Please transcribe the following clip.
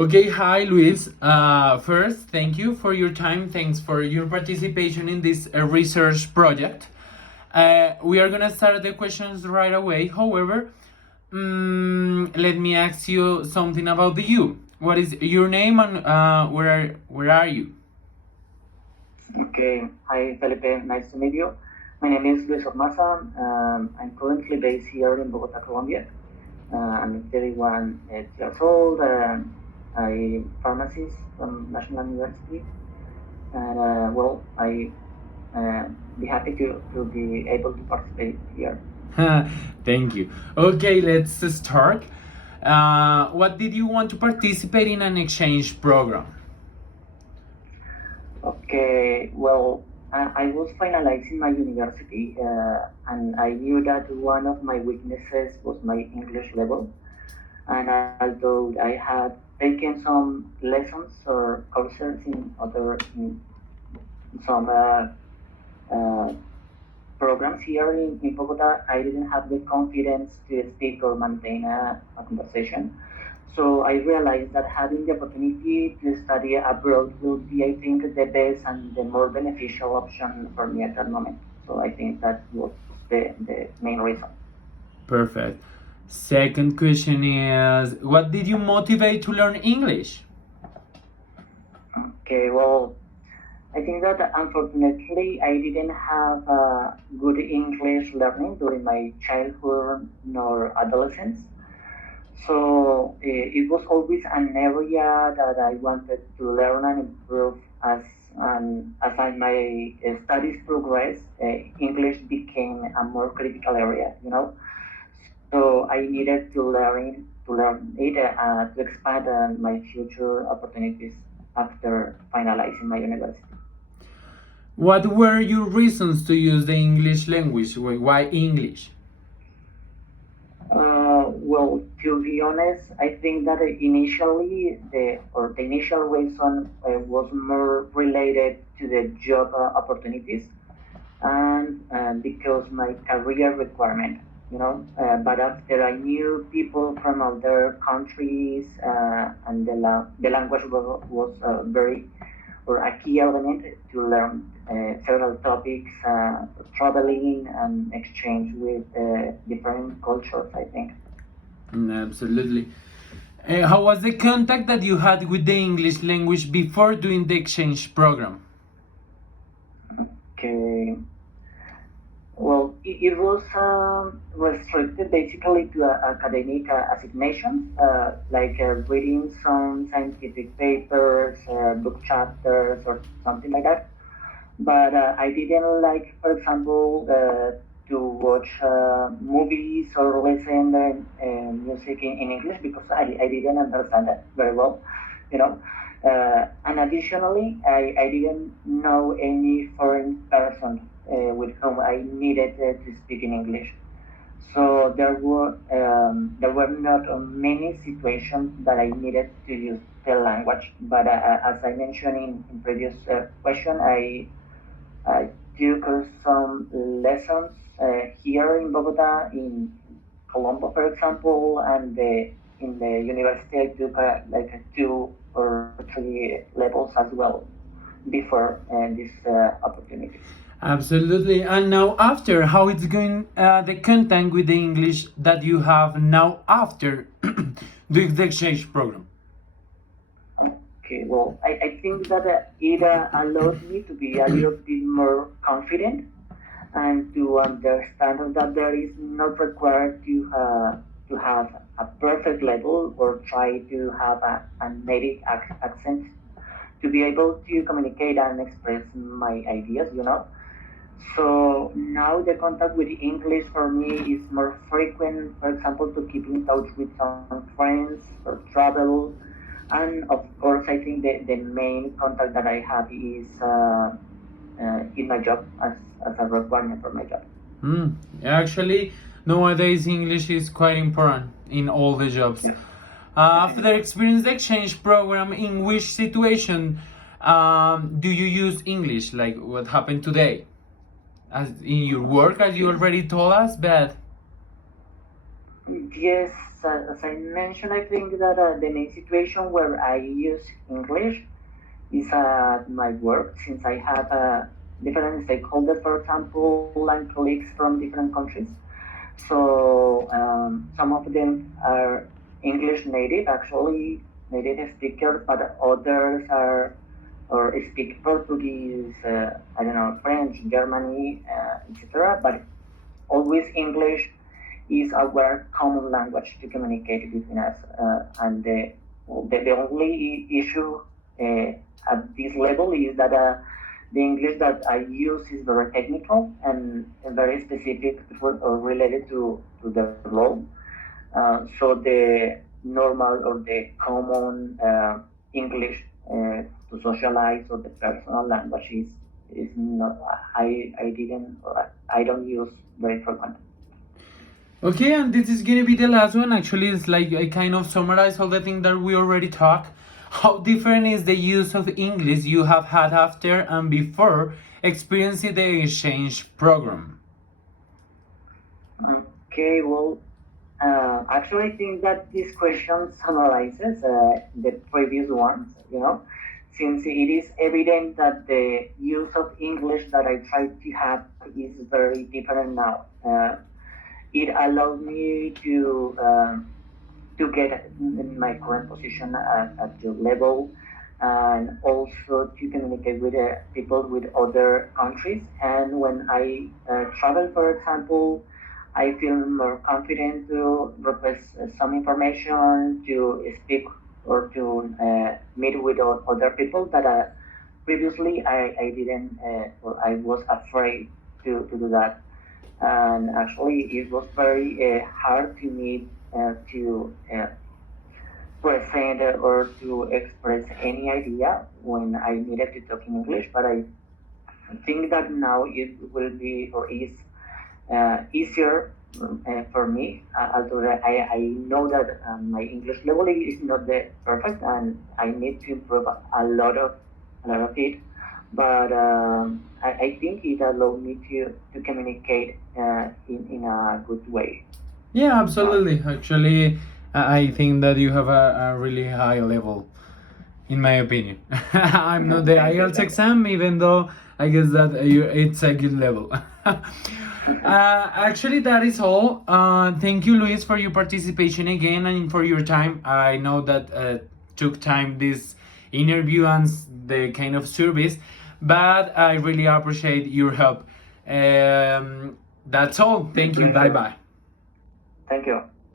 Okay, hi Luis. First, thank you for your time. Thanks for your participation in this research project. We are gonna start the questions right away. However, let me ask you something about you. What is your name and where are you? Okay, hi Felipe, nice to meet you. My name is Luis Ormaza. I'm currently based here in Bogota, Colombia. I'm 31 years old. I'm pharmacist from National University, and I be happy to be able to participate here. Thank you. Okay, let's start. What did you want to participate in an exchange program? Okay, I was finalizing my university, and I knew that one of my weaknesses was my English level. And although I had taken some lessons or courses in some uh, programs here in Bogota, I didn't have the confidence to speak or maintain a conversation. So I realized that having the opportunity to study abroad would be, I think, the best and the more beneficial option for me at that moment. So I think that was the main reason. Perfect. Second question is, what did you motivate to learn English? Okay, I think that unfortunately I didn't have good English learning during my childhood nor adolescence. So it was always an area that I wanted to learn and improve as my studies progressed. English became a more critical area, you know. So I needed to learn it to expand my future opportunities after finalizing my university. What were your reasons to use the English language? Why English? To be honest, I think that initially the initial reason was more related to the job opportunities and because my career requirement, you know. But after I knew people from other countries and the language was very or a key element to learn several topics, traveling and exchange with different cultures, I think. Absolutely. How was the contact that you had with the English language before doing the exchange program? Okay. It was restricted basically to academic assignation, like reading some scientific papers, book chapters, or something like that. But I didn't like, for example, to watch movies or listen music in English because I didn't understand that very well, you know. And additionally, I didn't know any foreign person with whom I needed to speak in English. So there were not many situations that I needed to use the language. But as I mentioned in previous question, I took some lessons here in Bogota, in Colombo, for example, and in the university I took like 2 or 3 levels as well before this opportunity. Absolutely. And now after, how it's going the contact with the English that you have now after doing the exchange program? Okay, I think that it allowed me to be a little bit more confident and to understand that there is not required to have a perfect level or try to have a native accent to be able to communicate and express my ideas, you know. So now the contact with English for me is more frequent, for example, to keep in touch with some friends or travel. And of course, I think the main contact that I have is in my job as a requirement for my job. Mm. Actually, nowadays English is quite important in all the jobs. Yes. After experience the exchange program, in which situation do you use English? Like what happened today? As in your work, as you already told us, but Yes, as I mentioned, I think that the main situation where I use English is at my work, since I have different stakeholders, for example, and colleagues from different countries. So some of them are English native, actually native speakers, but others are or speak Portuguese, I don't know, French, Germany, etc. But always English is our common language to communicate between us. And the only issue at this level is that the English that I use is very technical and very specific or related to the law. So the normal or the common English to socialize or the personal language is not I don't use very frequently. Okay, and this is gonna be the last one. Actually, it's like I kind of summarize all the things that we already talked. How different is the use of English you have had after and before experiencing the exchange program? Okay, well, actually, I think that this question summarizes the previous ones, since it is evident that the use of English that I try to have is very different now. It allows me to get in my current position at the level and also to communicate with people with other countries. And when I travel, for example, I feel more confident to request some information, to speak or to meet with other people that previously I didn't or I was afraid to do that. And actually, it was very hard to me to present or to express any idea when I needed to talk in English. But I think that now it will be or is easier for me. Although I know that my English level is not the perfect, and I need to improve a lot of it. But I think it allowed me to communicate in a good way. Yeah, absolutely. Actually, I think that you have a really high level, in my opinion. I'm not the IELTS exam, even though I guess that it's a good level. Actually, that is all. Thank you, Luis, for your participation again and for your time. I know that took time this interview and the kind of service, but I really appreciate your help. That's all. Thank you. Bye bye. Thank you.